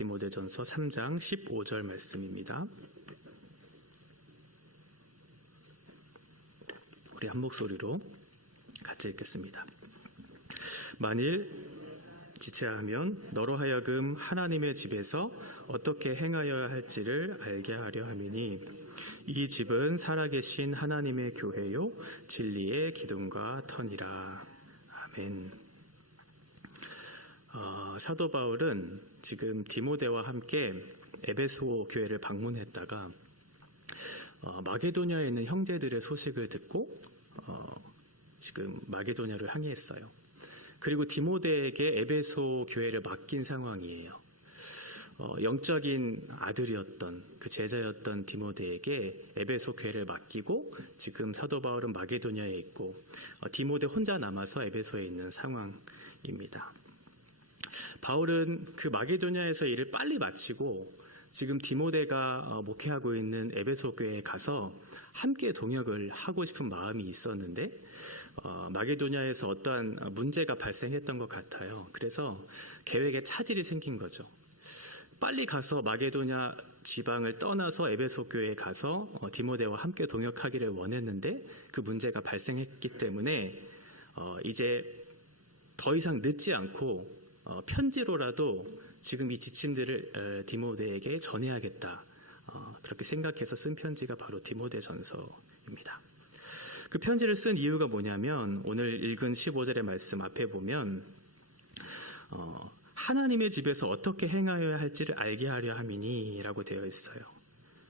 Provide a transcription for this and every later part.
디모데전서 3장 15절 말씀입니다. 우리 한 목소리로 같이 읽겠습니다. 만일 지체하면 너로 하여금 하나님의 집에서 어떻게 행하여야 할지를 알게 하려 함이니 이 집은 살아계신 하나님의 교회요 진리의 기둥과 터니라. 아멘. 사도 바울은 지금 디모데와 함께 에베소 교회를 방문했다가 마게도냐에 있는 형제들의 소식을 듣고 지금 마게도냐를 항해했어요. 그리고 디모데에게 에베소 교회를 맡긴 상황이에요. 영적인 아들이었던 그 제자였던 디모데에게 에베소 교회를 맡기고 지금 사도 바울은 마게도냐에 있고 디모데 혼자 남아서 에베소에 있는 상황입니다. 바울은 그 마게도냐에서 일을 빨리 마치고 지금 디모데가 목회하고 있는 에베소 교회에 가서 함께 동역을 하고 싶은 마음이 있었는데 마게도냐에서 어떠한 문제가 발생했던 것 같아요. 그래서 계획에 차질이 생긴 거죠. 빨리 가서 마게도냐 지방을 떠나서 에베소 교회에 가서 디모데와 함께 동역하기를 원했는데 그 문제가 발생했기 때문에 이제 더 이상 늦지 않고 편지로라도 지금 이 지침들을 디모데에게 전해야겠다. 그렇게 생각해서 쓴 편지가 바로 디모데전서입니다. 그 편지를 쓴 이유가 뭐냐면 오늘 읽은 15절의 말씀 앞에 보면 하나님의 집에서 어떻게 행하여야 할지를 알게 하려 함이니 라고 되어 있어요.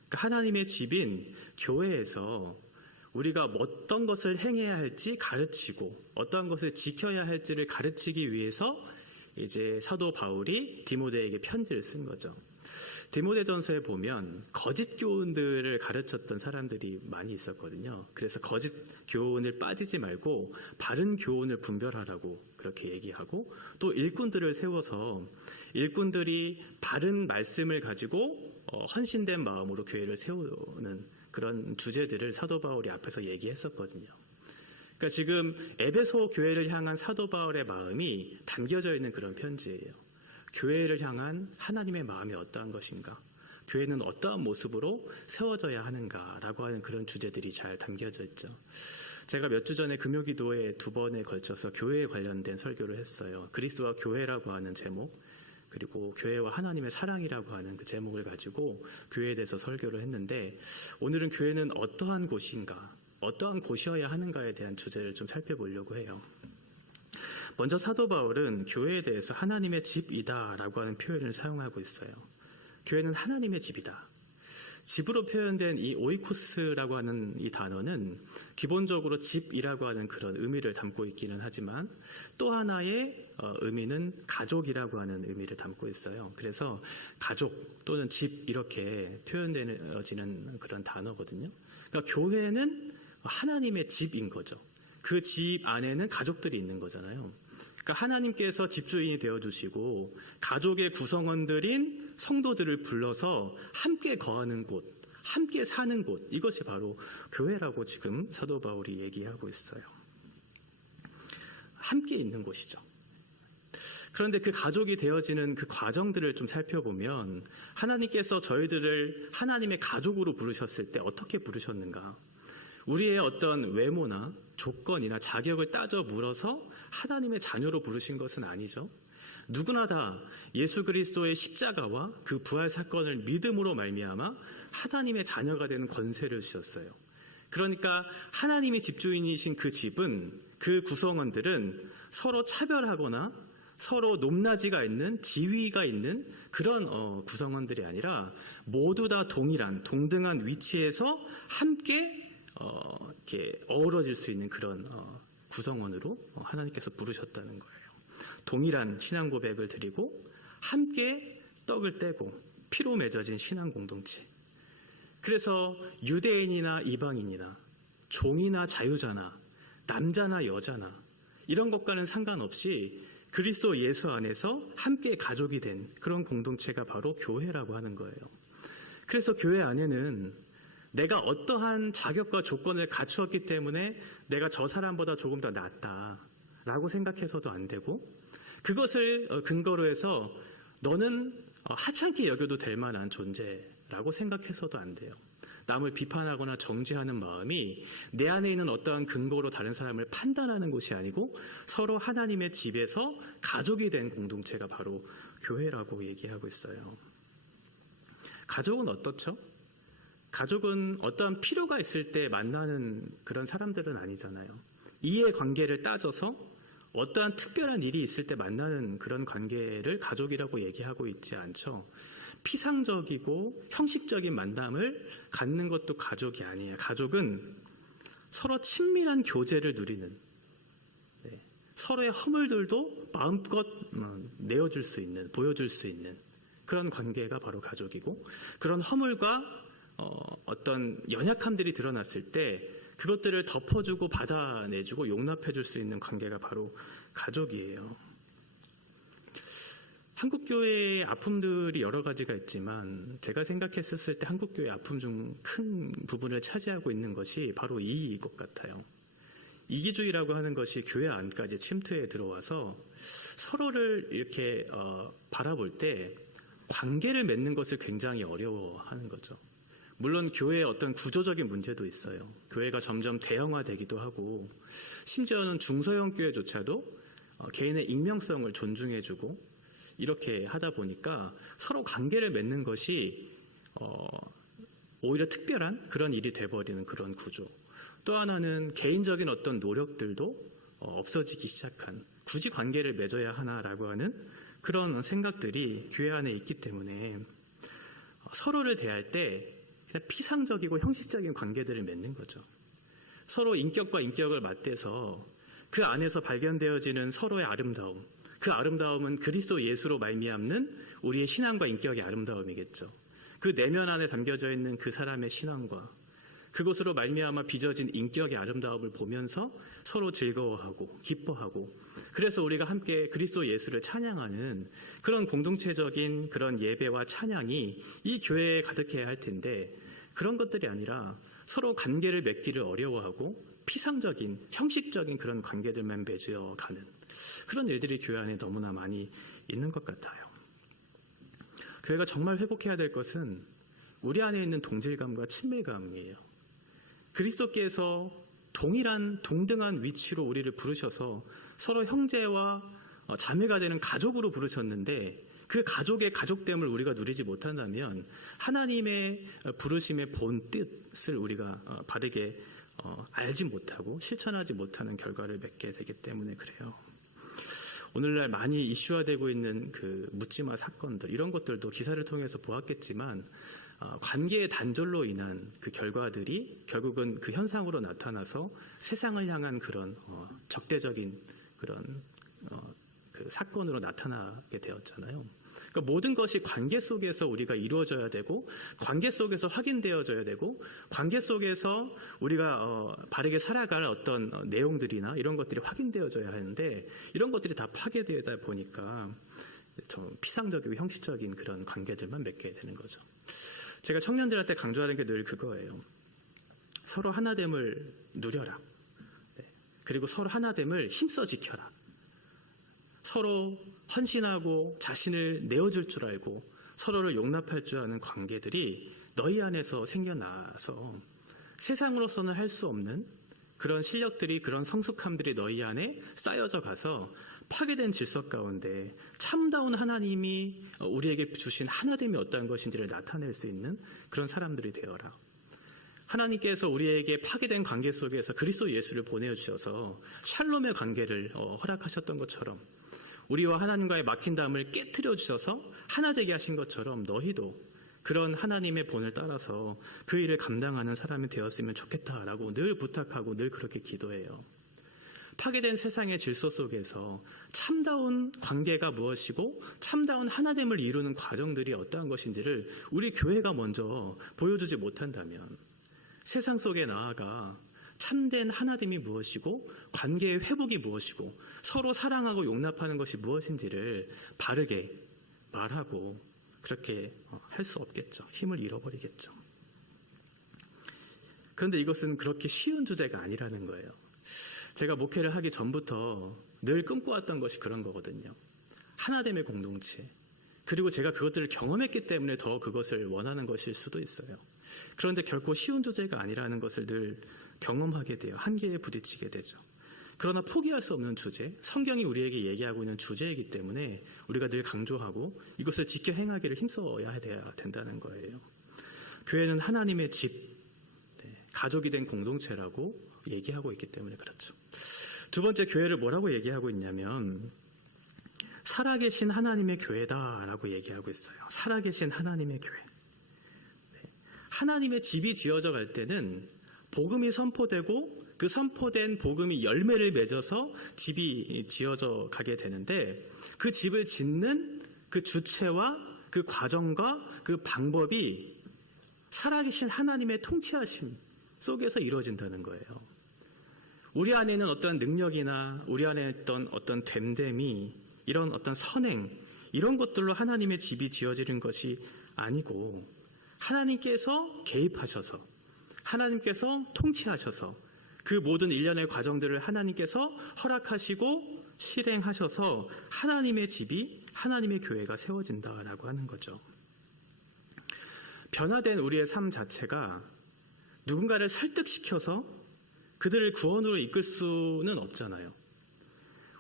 그러니까 하나님의 집인 교회에서 우리가 어떤 것을 행해야 할지 가르치고 어떤 것을 지켜야 할지를 가르치기 위해서 이제 사도 바울이 디모데에게 편지를 쓴 거죠. 디모데전서에 보면 거짓 교훈들을 가르쳤던 사람들이 많이 있었거든요. 그래서 거짓 교훈을 빠지지 말고 바른 교훈을 분별하라고 그렇게 얘기하고 또 일꾼들을 세워서 일꾼들이 바른 말씀을 가지고 헌신된 마음으로 교회를 세우는 그런 주제들을 사도 바울이 앞에서 얘기했었거든요. 그러니까 지금 에베소 교회를 향한 사도 바울의 마음이 담겨져 있는 그런 편지예요. 교회를 향한 하나님의 마음이 어떠한 것인가? 교회는 어떠한 모습으로 세워져야 하는가라고 하는 그런 주제들이 잘 담겨져 있죠. 제가 몇 주 전에 금요기도에 2번에 걸쳐서 교회에 관련된 설교를 했어요. 그리스도와 교회라고 하는 제목, 그리고 교회와 하나님의 사랑이라고 하는 그 제목을 가지고 교회에 대해서 설교를 했는데 오늘은 교회는 어떠한 곳인가, 어떠한 곳이어야 하는가에 대한 주제를 좀 살펴보려고 해요. 먼저 사도 바울은 교회에 대해서 하나님의 집이다라고 하는 표현을 사용하고 있어요. 교회는 하나님의 집이다. 집으로 표현된 이 오이코스라고 하는 이 단어는 기본적으로 집이라고 하는 그런 의미를 담고 있기는 하지만 또 하나의 의미는 가족이라고 하는 의미를 담고 있어요. 그래서 가족 또는 집 이렇게 표현되어지는 그런 단어거든요. 그러니까 교회는 하나님의 집인 거죠. 그 집 안에는 가족들이 있는 거잖아요. 그러니까 하나님께서 집주인이 되어주시고 가족의 구성원들인 성도들을 불러서 함께 거하는 곳, 함께 사는 곳, 이것이 바로 교회라고 지금 사도 바울이 얘기하고 있어요. 함께 있는 곳이죠. 그런데 그 가족이 되어지는 그 과정들을 좀 살펴보면 하나님께서 저희들을 하나님의 가족으로 부르셨을 때 어떻게 부르셨는가? 우리의 어떤 외모나 조건이나 자격을 따져 물어서 하나님의 자녀로 부르신 것은 아니죠. 누구나 다 예수 그리스도의 십자가와 그 부활 사건을 믿음으로 말미암아 하나님의 자녀가 되는 권세를 주셨어요. 그러니까 하나님이 집주인이신 그 집은, 그 구성원들은 서로 차별하거나 서로 높낮이가 있는, 지위가 있는 그런 구성원들이 아니라 모두 다 동등한 위치에서 함께 이렇게 어우러질 수 있는 그런 구성원으로 하나님께서 부르셨다는 거예요. 동일한 신앙 고백을 드리고 함께 떡을 떼고 피로 맺어진 신앙 공동체. 그래서 유대인이나 이방인이나 종이나 자유자나 남자나 여자나 이런 것과는 상관없이 그리스도 예수 안에서 함께 가족이 된 그런 공동체가 바로 교회라고 하는 거예요. 그래서 교회 안에는 내가 어떠한 자격과 조건을 갖추었기 때문에 내가 저 사람보다 조금 더 낫다라고 생각해서도 안 되고, 그것을 근거로 해서 너는 하찮게 여겨도 될 만한 존재라고 생각해서도 안 돼요. 남을 비판하거나 정죄하는 마음이 내 안에 있는 어떠한 근거로 다른 사람을 판단하는 것이 아니고 서로 하나님의 집에서 가족이 된 공동체가 바로 교회라고 얘기하고 있어요. 가족은 어떻죠? 가족은 어떠한 필요가 있을 때 만나는 그런 사람들은 아니잖아요. 이해관계를 따져서 어떠한 특별한 일이 있을 때 만나는 그런 관계를 가족이라고 얘기하고 있지 않죠. 피상적이고 형식적인 만남을 갖는 것도 가족이 아니에요. 가족은 서로 친밀한 교제를 누리는, 서로의 허물들도 마음껏 내어줄 수 있는, 보여줄 수 있는 그런 관계가 바로 가족이고, 그런 허물과 어떤 연약함들이 드러났을 때 그것들을 덮어주고 받아내주고 용납해줄 수 있는 관계가 바로 가족이에요. 한국교회의 아픔들이 여러 가지가 있지만 제가 생각했었을 때 한국교회의 아픔 중 큰 부분을 차지하고 있는 것이 바로 이인 것 같아요. 이기주의라고 하는 것이 교회 안까지 침투해 들어와서 서로를 이렇게 바라볼 때 관계를 맺는 것을 굉장히 어려워하는 거죠. 물론 교회의 어떤 구조적인 문제도 있어요. 교회가 점점 대형화되기도 하고 심지어는 중소형 교회조차도 개인의 익명성을 존중해주고 이렇게 하다 보니까 서로 관계를 맺는 것이 오히려 특별한 그런 일이 돼버리는 그런 구조. 또 하나는 개인적인 어떤 노력들도 없어지기 시작한, 굳이 관계를 맺어야 하나라고 하는 그런 생각들이 교회 안에 있기 때문에 서로를 대할 때 그냥 피상적이고 형식적인 관계들을 맺는 거죠. 서로 인격과 인격을 맞대서 그 안에서 발견되어지는 서로의 아름다움, 그 아름다움은 그리스도 예수로 말미암는 우리의 신앙과 인격의 아름다움이겠죠. 그 내면 안에 담겨져 있는 그 사람의 신앙과 그것으로 말미암아 빚어진 인격의 아름다움을 보면서 서로 즐거워하고 기뻐하고, 그래서 우리가 함께 그리스도 예수를 찬양하는 그런 공동체적인 그런 예배와 찬양이 이 교회에 가득해야 할 텐데, 그런 것들이 아니라 서로 관계를 맺기를 어려워하고 피상적인 형식적인 그런 관계들만 맺어가는 그런 일들이 교회 안에 너무나 많이 있는 것 같아요. 교회가 정말 회복해야 될 것은 우리 안에 있는 동질감과 친밀감이에요. 그리스도께서 동등한 위치로 우리를 부르셔서 서로 형제와 자매가 되는 가족으로 부르셨는데, 그 가족의 가족됨을 우리가 누리지 못한다면 하나님의 부르심의 본 뜻을 우리가 바르게 알지 못하고 실천하지 못하는 결과를 맺게 되기 때문에 그래요. 오늘날 많이 이슈화되고 있는 그 묻지마 사건들, 이런 것들도 기사를 통해서 보았겠지만 관계의 단절로 인한 그 결과들이 결국은 그 현상으로 나타나서 세상을 향한 그런 적대적인 그런 그 사건으로 나타나게 되었잖아요. 그러니까 모든 것이 관계 속에서 우리가 이루어져야 되고, 관계 속에서 확인되어져야 되고, 관계 속에서 우리가 바르게 살아갈 어떤 내용들이나 이런 것들이 확인되어져야 하는데, 이런 것들이 다 파괴되다 보니까 좀 피상적이고 형식적인 그런 관계들만 맺게 되는 거죠. 제가 청년들한테 강조하는 게 늘 그거예요. 서로 하나됨을 누려라. 그리고 서로 하나됨을 힘써 지켜라. 서로 헌신하고 자신을 내어줄 줄 알고 서로를 용납할 줄 아는 관계들이 너희 안에서 생겨나서 세상으로서는 할 수 없는 그런 실력들이, 그런 성숙함들이 너희 안에 쌓여져 가서 파괴된 질서 가운데 참다운 하나님이 우리에게 주신 하나됨이 어떠한 것인지를 나타낼 수 있는 그런 사람들이 되어라. 하나님께서 우리에게 파괴된 관계 속에서 그리스도 예수를 보내주셔서 샬롬의 관계를 허락하셨던 것처럼, 우리와 하나님과의 막힌 담을 깨트려 주셔서 하나 되게 하신 것처럼 너희도 그런 하나님의 본을 따라서 그 일을 감당하는 사람이 되었으면 좋겠다라고 늘 부탁하고 늘 그렇게 기도해요. 파괴된 세상의 질서 속에서 참다운 관계가 무엇이고 참다운 하나됨을 이루는 과정들이 어떠한 것인지를 우리 교회가 먼저 보여주지 못한다면 세상 속에 나아가 참된 하나됨이 무엇이고 관계의 회복이 무엇이고 서로 사랑하고 용납하는 것이 무엇인지를 바르게 말하고 그렇게 할 수 없겠죠. 힘을 잃어버리겠죠. 그런데 이것은 그렇게 쉬운 주제가 아니라는 거예요. 제가 목회를 하기 전부터 늘 꿈꿔왔던 것이 그런 거거든요. 하나됨의 공동체. 그리고 제가 그것들을 경험했기 때문에 더 그것을 원하는 것일 수도 있어요. 그런데 결코 쉬운 주제가 아니라는 것을 늘 경험하게 돼요. 한계에 부딪히게 되죠. 그러나 포기할 수 없는 주제, 성경이 우리에게 얘기하고 있는 주제이기 때문에 우리가 늘 강조하고 이것을 지켜 행하기를 힘써야 된다는 거예요. 교회는 하나님의 집, 가족이 된 공동체라고 얘기하고 있기 때문에 그렇죠. 두 번째, 교회를 뭐라고 얘기하고 있냐면 살아계신 하나님의 교회다라고 얘기하고 있어요. 살아계신 하나님의 교회. 하나님의 집이 지어져 갈 때는 복음이 선포되고 그 선포된 복음이 열매를 맺어서 집이 지어져 가게 되는데 그 집을 짓는 그 주체와 그 과정과 그 방법이 살아계신 하나님의 통치하심 속에서 이루어진다는 거예요. 우리 안에는 어떤 능력이나 우리 안에 있던 어떤 됨됨이 이런 어떤 선행 이런 것들로 하나님의 집이 지어지는 것이 아니고 하나님께서 개입하셔서 하나님께서 통치하셔서 그 모든 일련의 과정들을 하나님께서 허락하시고 실행하셔서 하나님의 집이 하나님의 교회가 세워진다라고 하는 거죠. 변화된 우리의 삶 자체가 누군가를 설득시켜서 그들을 구원으로 이끌 수는 없잖아요.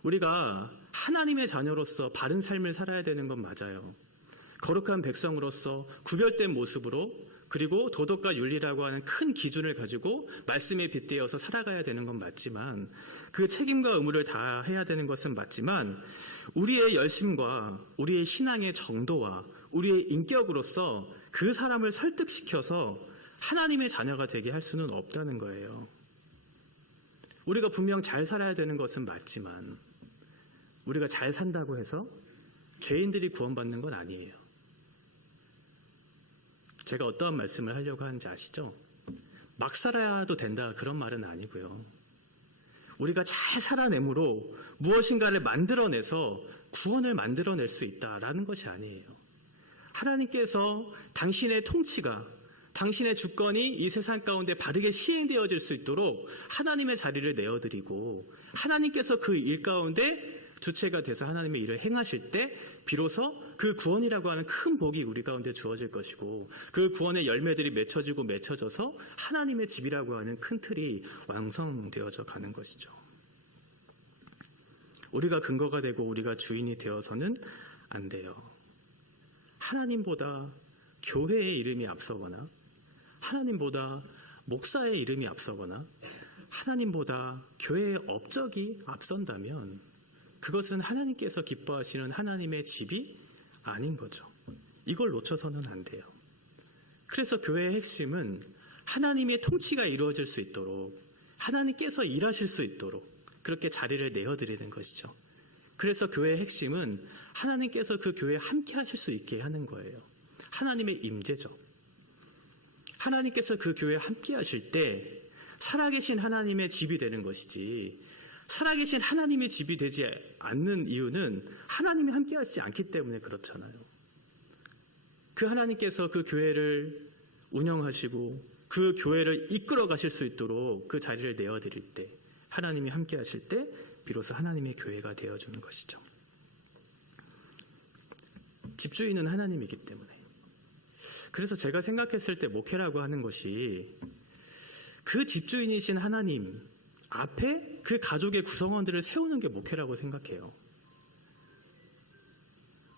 우리가 하나님의 자녀로서 바른 삶을 살아야 되는 건 맞아요. 거룩한 백성으로서 구별된 모습으로 그리고 도덕과 윤리라고 하는 큰 기준을 가지고 말씀에 빗대어서 살아가야 되는 건 맞지만 그 책임과 의무를 다해야 되는 것은 맞지만 우리의 열심과 우리의 신앙의 정도와 우리의 인격으로서 그 사람을 설득시켜서 하나님의 자녀가 되게 할 수는 없다는 거예요. 우리가 분명 잘 살아야 되는 것은 맞지만 우리가 잘 산다고 해서 죄인들이 구원받는 건 아니에요. 제가 어떠한 말씀을 하려고 하는지 아시죠? 막 살아도 된다 그런 말은 아니고요. 우리가 잘 살아내므로 무엇인가를 만들어내서 구원을 만들어낼 수 있다라는 것이 아니에요. 하나님께서 당신의 통치가 당신의 주권이 이 세상 가운데 바르게 시행되어질 수 있도록 하나님의 자리를 내어드리고 하나님께서 그 일 가운데 주체가 돼서 하나님의 일을 행하실 때 비로소 그 구원이라고 하는 큰 복이 우리 가운데 주어질 것이고 그 구원의 열매들이 맺혀지고 맺혀져서 하나님의 집이라고 하는 큰 틀이 완성되어져 가는 것이죠. 우리가 근거가 되고 우리가 주인이 되어서는 안 돼요. 하나님보다 교회의 이름이 앞서거나 하나님보다 목사의 이름이 앞서거나 하나님보다 교회의 업적이 앞선다면 그것은 하나님께서 기뻐하시는 하나님의 집이 아닌 거죠. 이걸 놓쳐서는 안 돼요. 그래서 교회의 핵심은 하나님의 통치가 이루어질 수 있도록 하나님께서 일하실 수 있도록 그렇게 자리를 내어드리는 것이죠. 그래서 교회의 핵심은 하나님께서 그 교회에 함께 하실 수 있게 하는 거예요. 하나님의 임재죠. 하나님께서 그 교회에 함께 하실 때 살아계신 하나님의 집이 되는 것이지 살아계신 하나님의 집이 되지 않는 이유는 하나님이 함께 하시지 않기 때문에 그렇잖아요. 그 하나님께서 그 교회를 운영하시고 그 교회를 이끌어 가실 수 있도록 그 자리를 내어드릴 때 하나님이 함께 하실 때 비로소 하나님의 교회가 되어주는 것이죠. 집주인은 하나님이기 때문에. 그래서 제가 생각했을 때 목회라고 하는 것이 그 집주인이신 하나님 앞에 그 가족의 구성원들을 세우는 게 목회라고 생각해요.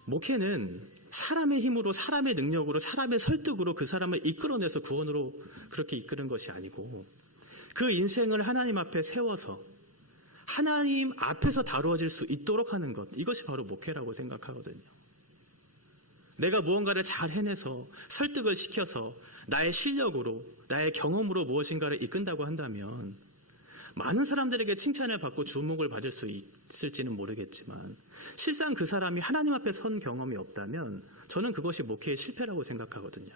목회는 사람의 힘으로 사람의 능력으로 사람의 설득으로 그 사람을 이끌어내서 구원으로 그렇게 이끄는 것이 아니고 그 인생을 하나님 앞에 세워서 하나님 앞에서 다루어질 수 있도록 하는 것 이것이 바로 목회라고 생각하거든요. 내가 무언가를 잘 해내서 설득을 시켜서 나의 실력으로 나의 경험으로 무엇인가를 이끈다고 한다면 많은 사람들에게 칭찬을 받고 주목을 받을 수 있을지는 모르겠지만 실상 그 사람이 하나님 앞에 선 경험이 없다면 저는 그것이 목회의 실패라고 생각하거든요.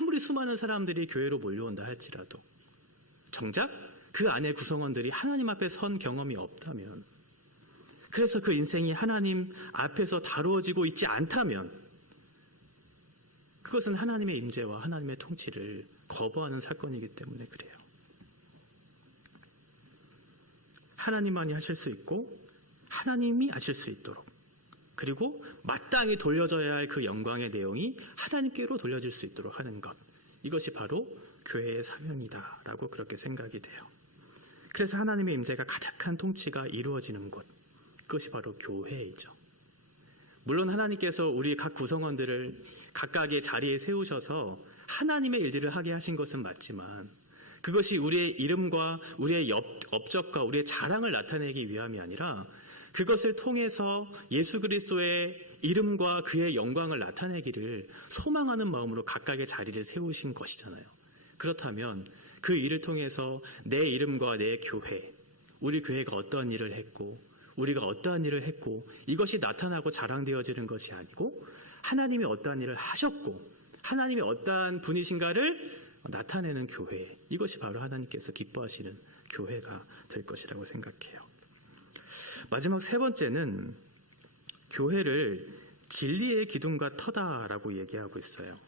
아무리 수많은 사람들이 교회로 몰려온다 할지라도 정작 그 안에 구성원들이 하나님 앞에 선 경험이 없다면 그래서 그 인생이 하나님 앞에서 다루어지고 있지 않다면 그것은 하나님의 임재와 하나님의 통치를 거부하는 사건이기 때문에 그래요. 하나님만이 하실 수 있고 하나님이 하실 수 있도록 그리고 마땅히 돌려져야 할 그 영광의 내용이 하나님께로 돌려질 수 있도록 하는 것. 이것이 바로 교회의 사명이다라고 그렇게 생각이 돼요. 그래서 하나님의 임재가 가득한 통치가 이루어지는 곳, 그것이 바로 교회이죠. 물론 하나님께서 우리 각 구성원들을 각각의 자리에 세우셔서 하나님의 일들을 하게 하신 것은 맞지만 그것이 우리의 이름과 우리의 업적과 우리의 자랑을 나타내기 위함이 아니라 그것을 통해서 예수 그리스도의 이름과 그의 영광을 나타내기를 소망하는 마음으로 각각의 자리를 세우신 것이잖아요. 그렇다면 그 일을 통해서 내 이름과 내 교회, 우리 교회가 어떠한 일을 했고 우리가 어떠한 일을 했고 이것이 나타나고 자랑되어지는 것이 아니고 하나님이 어떠한 일을 하셨고 하나님이 어떠한 분이신가를 나타내는 교회, 이것이 바로 하나님께서 기뻐하시는 교회가 될 것이라고 생각해요. 마지막 세 번째는 교회를 진리의 기둥과 터다라고 얘기하고 있어요.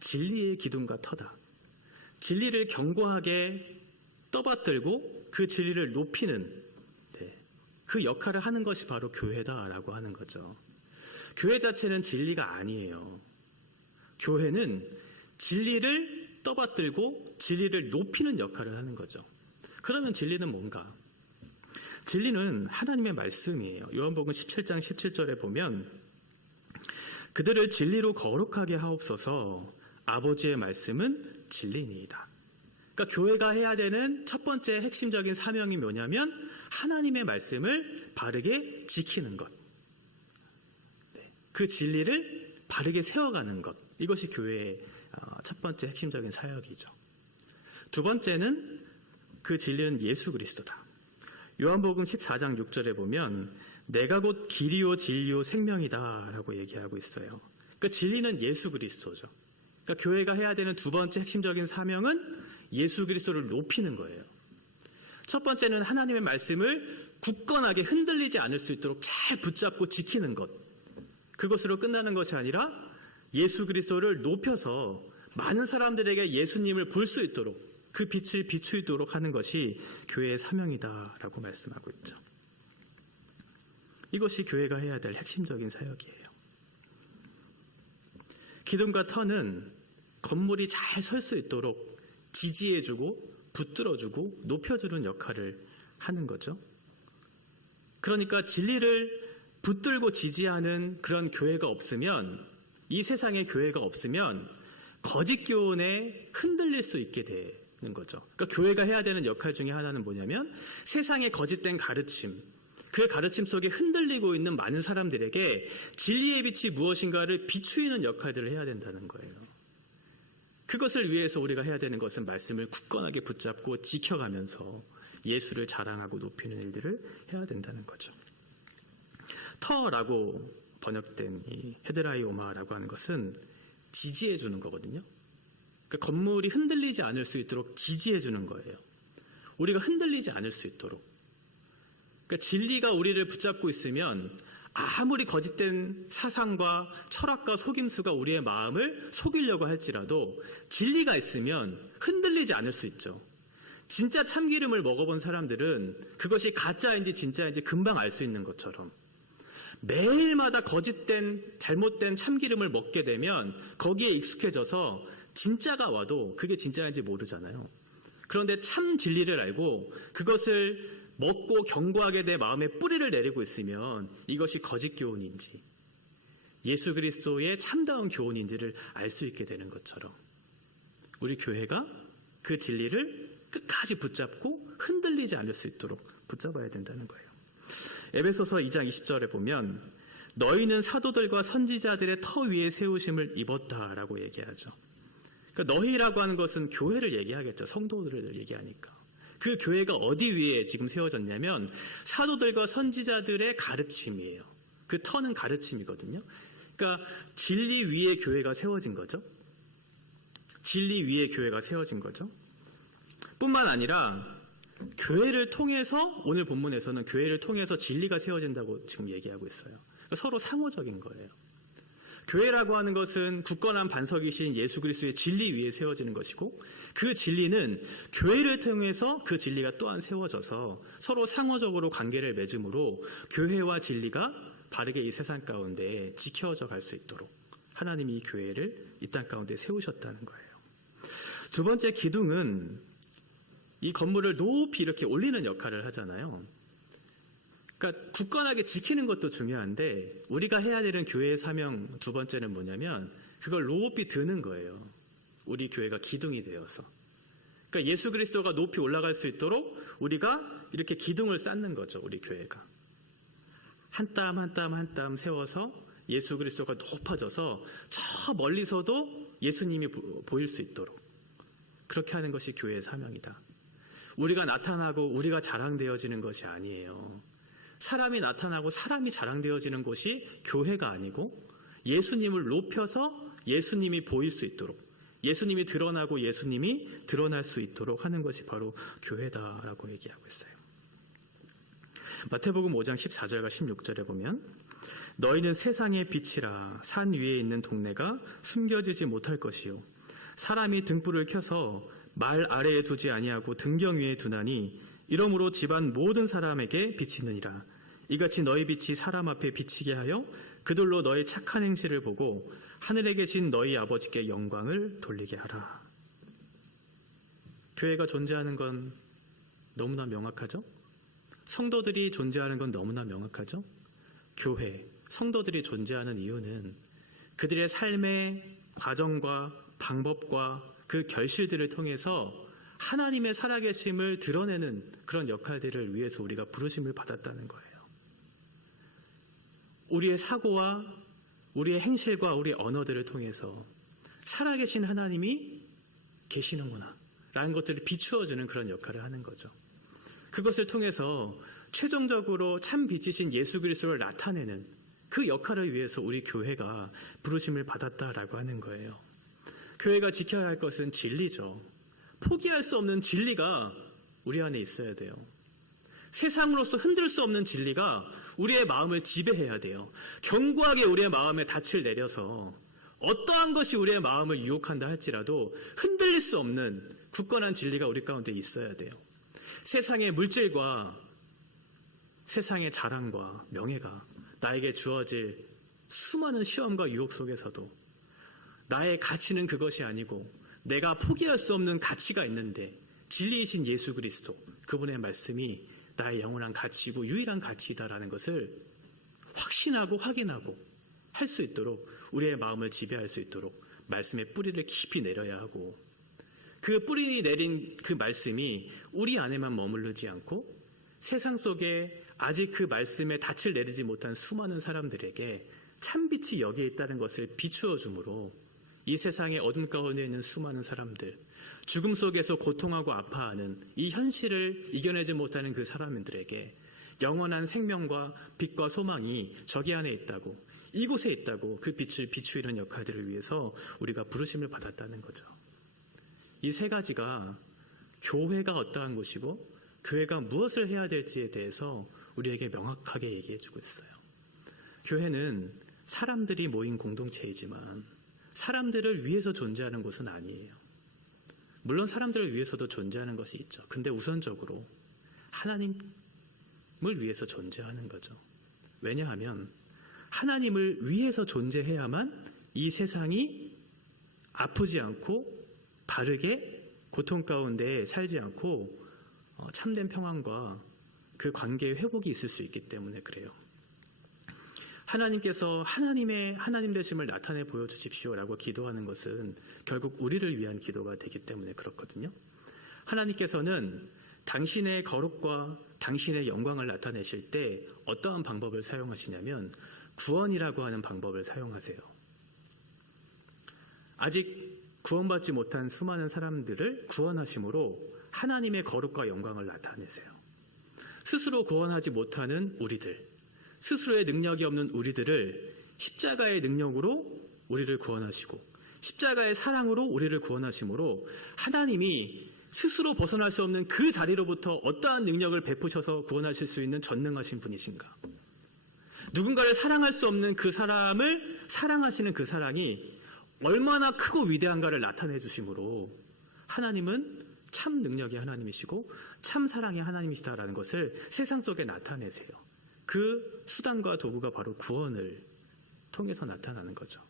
진리의 기둥과 터다. 진리를 견고하게 떠받들고 그 진리를 높이는 그 역할을 하는 것이 바로 교회다라고 하는 거죠. 교회 자체는 진리가 아니에요. 교회는 진리를 떠받들고 진리를 높이는 역할을 하는 거죠. 그러면 진리는 뭔가? 진리는 하나님의 말씀이에요. 요한복음 17장 17절에 보면 그들을 진리로 거룩하게 하옵소서 아버지의 말씀은 진리니이다. 그러니까 교회가 해야 되는 첫 번째 핵심적인 사명이 뭐냐면 하나님의 말씀을 바르게 지키는 것. 그 진리를 바르게 세워가는 것. 이것이 교회의 첫 번째 핵심적인 사역이죠. 두 번째는 그 진리는 예수 그리스도다. 요한복음 14장 6절에 보면 내가 곧 길이요 진리요 생명이다 라고 얘기하고 있어요. 그러니까 진리는 예수 그리스도죠. 그러니까 교회가 해야 되는 두 번째 핵심적인 사명은 예수 그리스도를 높이는 거예요. 첫 번째는 하나님의 말씀을 굳건하게 흔들리지 않을 수 있도록 잘 붙잡고 지키는 것. 그것으로 끝나는 것이 아니라 예수 그리스도를 높여서 많은 사람들에게 예수님을 볼 수 있도록 그 빛을 비추도록 하는 것이 교회의 사명이다라고 말씀하고 있죠. 이것이 교회가 해야 될 핵심적인 사역이에요. 기둥과 터는 건물이 잘 설 수 있도록 지지해주고 붙들어주고 높여주는 역할을 하는 거죠. 그러니까 진리를 붙들고 지지하는 그런 교회가 없으면, 이 세상에 교회가 없으면 거짓 교훈에 흔들릴 수 있게 되는 거죠. 그러니까 교회가 해야 되는 역할 중에 하나는 뭐냐면 세상의 거짓된 가르침, 그 가르침 속에 흔들리고 있는 많은 사람들에게 진리의 빛이 무엇인가를 비추이는 역할들을 해야 된다는 거예요. 그것을 위해서 우리가 해야 되는 것은 말씀을 굳건하게 붙잡고 지켜가면서 예수를 자랑하고 높이는 일들을 해야 된다는 거죠. 터라고 번역된 이 헤드라이오마라고 하는 것은 지지해 주는 거거든요. 그러니까 건물이 흔들리지 않을 수 있도록 지지해 주는 거예요. 우리가 흔들리지 않을 수 있도록. 그러니까 진리가 우리를 붙잡고 있으면 아무리 거짓된 사상과 철학과 속임수가 우리의 마음을 속이려고 할지라도 진리가 있으면 흔들리지 않을 수 있죠. 진짜 참기름을 먹어본 사람들은 그것이 가짜인지 진짜인지 금방 알 수 있는 것처럼 매일마다 거짓된 잘못된 참기름을 먹게 되면 거기에 익숙해져서 진짜가 와도 그게 진짜인지 모르잖아요. 그런데 참 진리를 알고 그것을 먹고 견고하게 내 마음에 뿌리를 내리고 있으면 이것이 거짓 교훈인지 예수 그리스도의 참다운 교훈인지를 알 수 있게 되는 것처럼 우리 교회가 그 진리를 끝까지 붙잡고 흔들리지 않을 수 있도록 붙잡아야 된다는 거예요. 에베소서 2장 20절에 보면 너희는 사도들과 선지자들의 터 위에 세우심을 입었다라고 얘기하죠. 그러니까 너희라고 하는 것은 교회를 얘기하겠죠. 성도들을 얘기하니까. 그 교회가 어디 위에 지금 세워졌냐면 사도들과 선지자들의 가르침이에요. 그 터는 가르침이거든요. 그러니까 진리 위에 교회가 세워진 거죠. 진리 위에 교회가 세워진 거죠. 뿐만 아니라 교회를 통해서, 오늘 본문에서는 교회를 통해서 진리가 세워진다고 지금 얘기하고 있어요. 그러니까 서로 상호적인 거예요. 교회라고 하는 것은 굳건한 반석이신 예수 그리스도의 진리 위에 세워지는 것이고 그 진리는 교회를 통해서 그 진리가 또한 세워져서 서로 상호적으로 관계를 맺음으로 교회와 진리가 바르게 이 세상 가운데 지켜져 갈 수 있도록 하나님이 이 교회를 이 땅 가운데 세우셨다는 거예요. 두 번째, 기둥은 이 건물을 높이 이렇게 올리는 역할을 하잖아요. 그러니까 굳건하게 지키는 것도 중요한데 우리가 해야 되는 교회의 사명 두 번째는 뭐냐면 그걸 높이 드는 거예요. 우리 교회가 기둥이 되어서. 그러니까 예수 그리스도가 높이 올라갈 수 있도록 우리가 이렇게 기둥을 쌓는 거죠. 우리 교회가. 한 땀 한 땀 한 땀 세워서 예수 그리스도가 높아져서 저 멀리서도 예수님이 보일 수 있도록 그렇게 하는 것이 교회의 사명이다. 우리가 나타나고 우리가 자랑되어지는 것이 아니에요. 사람이 나타나고 사람이 자랑되어지는 곳이 교회가 아니고 예수님을 높여서 예수님이 보일 수 있도록 예수님이 드러나고 예수님이 드러날 수 있도록 하는 것이 바로 교회다라고 얘기하고 있어요. 마태복음 5장 14절과 16절에 보면 너희는 세상의 빛이라 산 위에 있는 동네가 숨겨지지 못할 것이요 사람이 등불을 켜서 말 아래에 두지 아니하고 등경 위에 두나니 이러므로 집안 모든 사람에게 비치느니라. 이같이 너희 빛이 사람 앞에 비치게 하여 그들로 너희 착한 행실을 보고 하늘에 계신 너희 아버지께 영광을 돌리게 하라. 교회가 존재하는 건 너무나 명확하죠? 성도들이 존재하는 건 너무나 명확하죠? 교회, 성도들이 존재하는 이유는 그들의 삶의 과정과 방법과 그 결실들을 통해서 하나님의 살아계심을 드러내는 그런 역할들을 위해서 우리가 부르심을 받았다는 거예요. 우리의 사고와 우리의 행실과 우리의 언어들을 통해서 살아계신 하나님이 계시는구나 라는 것들을 비추어주는 그런 역할을 하는 거죠. 그것을 통해서 최종적으로 참 빛이신 예수 그리스도를 나타내는 그 역할을 위해서 우리 교회가 부르심을 받았다라고 하는 거예요. 교회가 지켜야 할 것은 진리죠. 포기할 수 없는 진리가 우리 안에 있어야 돼요. 세상으로서 흔들 수 없는 진리가 우리의 마음을 지배해야 돼요. 견고하게 우리의 마음에 닻을 내려서 어떠한 것이 우리의 마음을 유혹한다 할지라도 흔들릴 수 없는 굳건한 진리가 우리 가운데 있어야 돼요. 세상의 물질과 세상의 자랑과 명예가 나에게 주어질 수많은 시험과 유혹 속에서도 나의 가치는 그것이 아니고 내가 포기할 수 없는 가치가 있는데 진리이신 예수 그리스도 그분의 말씀이 나의 영원한 가치이고 유일한 가치이다라는 것을 확신하고 확인하고 할 수 있도록 우리의 마음을 지배할 수 있도록 말씀의 뿌리를 깊이 내려야 하고 그 뿌리 내린 그 말씀이 우리 안에만 머무르지 않고 세상 속에 아직 그 말씀에 닻을 내리지 못한 수많은 사람들에게 참빛이 여기에 있다는 것을 비추어 주므로 이 세상의 어둠 가운데 있는 수많은 사람들, 죽음 속에서 고통하고 아파하는 이 현실을 이겨내지 못하는 그 사람들에게 영원한 생명과 빛과 소망이 저기 안에 있다고, 이곳에 있다고 그 빛을 비추이는 역할들을 위해서 우리가 부르심을 받았다는 거죠. 이 세 가지가 교회가 어떠한 곳이고 교회가 무엇을 해야 될지에 대해서 우리에게 명확하게 얘기해 주고 있어요. 교회는 사람들이 모인 공동체이지만 사람들을 위해서 존재하는 곳은 아니에요. 물론 사람들을 위해서도 존재하는 것이 있죠. 근데 우선적으로 하나님을 위해서 존재하는 거죠. 왜냐하면 하나님을 위해서 존재해야만 이 세상이 아프지 않고 바르게 고통 가운데 살지 않고 참된 평안과 그 관계의 회복이 있을 수 있기 때문에 그래요. 하나님께서 하나님의 하나님 되심을 나타내 보여주십시오라고 기도하는 것은 결국 우리를 위한 기도가 되기 때문에 그렇거든요. 하나님께서는 당신의 거룩과 당신의 영광을 나타내실 때 어떠한 방법을 사용하시냐면 구원이라고 하는 방법을 사용하세요. 아직 구원받지 못한 수많은 사람들을 구원하심으로 하나님의 거룩과 영광을 나타내세요. 스스로 구원하지 못하는 우리들, 스스로의 능력이 없는 우리들을 십자가의 능력으로 우리를 구원하시고 십자가의 사랑으로 우리를 구원하심으로 하나님이 스스로 벗어날 수 없는 그 자리로부터 어떠한 능력을 베푸셔서 구원하실 수 있는 전능하신 분이신가. 누군가를 사랑할 수 없는 그 사람을 사랑하시는 그 사랑이 얼마나 크고 위대한가를 나타내 주심으로 하나님은 참 능력의 하나님이시고 참 사랑의 하나님이시다라는 것을 세상 속에 나타내세요. 그 수단과 도구가 바로 구원을 통해서 나타나는 거죠.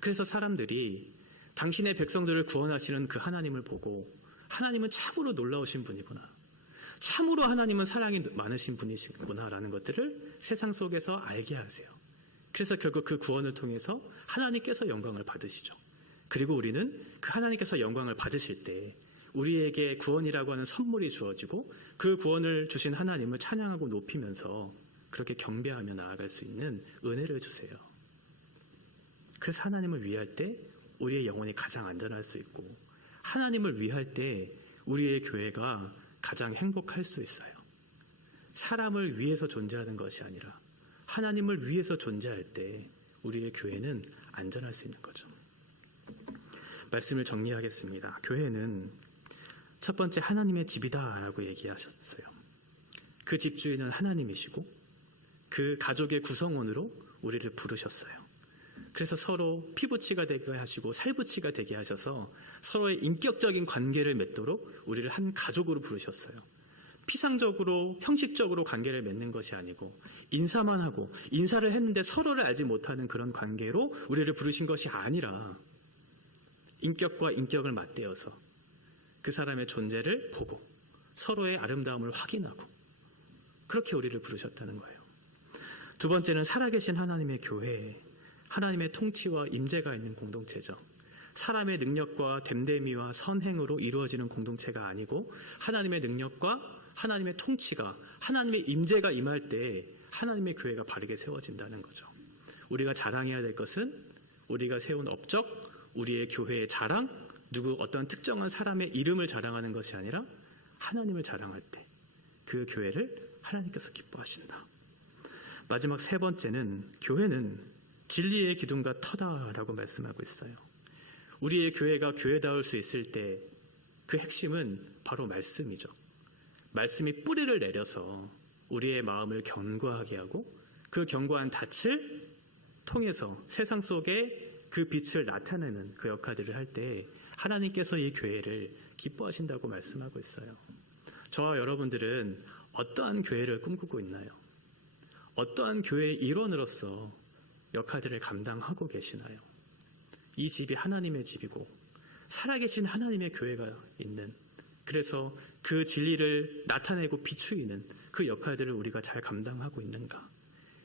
그래서 사람들이 당신의 백성들을 구원하시는 그 하나님을 보고 하나님은 참으로 놀라우신 분이구나. 참으로 하나님은 사랑이 많으신 분이시구나라는 것들을 세상 속에서 알게 하세요. 그래서 결국 그 구원을 통해서 하나님께서 영광을 받으시죠. 그리고 우리는 그 하나님께서 영광을 받으실 때 우리에게 구원이라고 하는 선물이 주어지고 그 구원을 주신 하나님을 찬양하고 높이면서 그렇게 경배하며 나아갈 수 있는 은혜를 주세요. 그래서 하나님을 위할 때 우리의 영혼이 가장 안전할 수 있고 하나님을 위할 때 우리의 교회가 가장 행복할 수 있어요. 사람을 위해서 존재하는 것이 아니라 하나님을 위해서 존재할 때 우리의 교회는 안전할 수 있는 거죠. 말씀을 정리하겠습니다. 교회는 첫 번째 하나님의 집이다라고 얘기하셨어요. 그 집주인은 하나님이시고 그 가족의 구성원으로 우리를 부르셨어요. 그래서 서로 피부치가 되게 하시고 살부치가 되게 하셔서 서로의 인격적인 관계를 맺도록 우리를 한 가족으로 부르셨어요. 피상적으로 형식적으로 관계를 맺는 것이 아니고 인사만 하고 인사를 했는데 서로를 알지 못하는 그런 관계로 우리를 부르신 것이 아니라 인격과 인격을 맞대어서 그 사람의 존재를 보고 서로의 아름다움을 확인하고 그렇게 우리를 부르셨다는 거예요. 두 번째는 살아계신 하나님의 교회, 하나님의 통치와 임재가 있는 공동체죠. 사람의 능력과 됨됨이와 선행으로 이루어지는 공동체가 아니고 하나님의 능력과 하나님의 통치가 하나님의 임재가 임할 때 하나님의 교회가 바르게 세워진다는 거죠. 우리가 자랑해야 될 것은 우리가 세운 업적, 우리의 교회의 자랑, 누구 어떤 특정한 사람의 이름을 자랑하는 것이 아니라 하나님을 자랑할 때 그 교회를 하나님께서 기뻐하신다. 마지막 세 번째는 교회는 진리의 기둥과 터다라고 말씀하고 있어요. 우리의 교회가 교회다울 수 있을 때 그 핵심은 바로 말씀이죠. 말씀이 뿌리를 내려서 우리의 마음을 견고하게 하고 그 견고한 닻을 통해서 세상 속에 그 빛을 나타내는 그 역할들을 할 때 하나님께서 이 교회를 기뻐하신다고 말씀하고 있어요. 저와 여러분들은 어떠한 교회를 꿈꾸고 있나요? 어떠한 교회의 일원으로서 역할들을 감당하고 계시나요? 이 집이 하나님의 집이고 살아계신 하나님의 교회가 있는, 그래서 그 진리를 나타내고 비추이는 그 역할들을 우리가 잘 감당하고 있는가?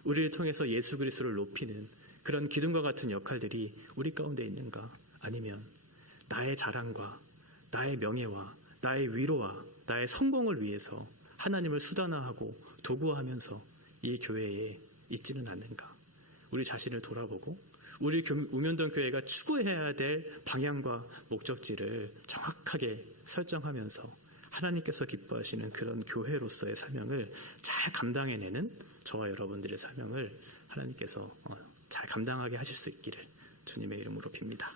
우리를 통해서 예수 그리스도를 높이는 그런 기둥과 같은 역할들이 우리 가운데 있는가? 아니면 나의 자랑과 나의 명예와 나의 위로와 나의 성공을 위해서 하나님을 수단화하고 도구화하면서 이 교회에 있지는 않는가? 우리 자신을 돌아보고 우리 우면동 교회가 추구해야 될 방향과 목적지를 정확하게 설정하면서 하나님께서 기뻐하시는 그런 교회로서의 사명을 잘 감당해내는 저와 여러분들의 사명을 하나님께서 잘 감당하게 하실 수 있기를 주님의 이름으로 빕니다.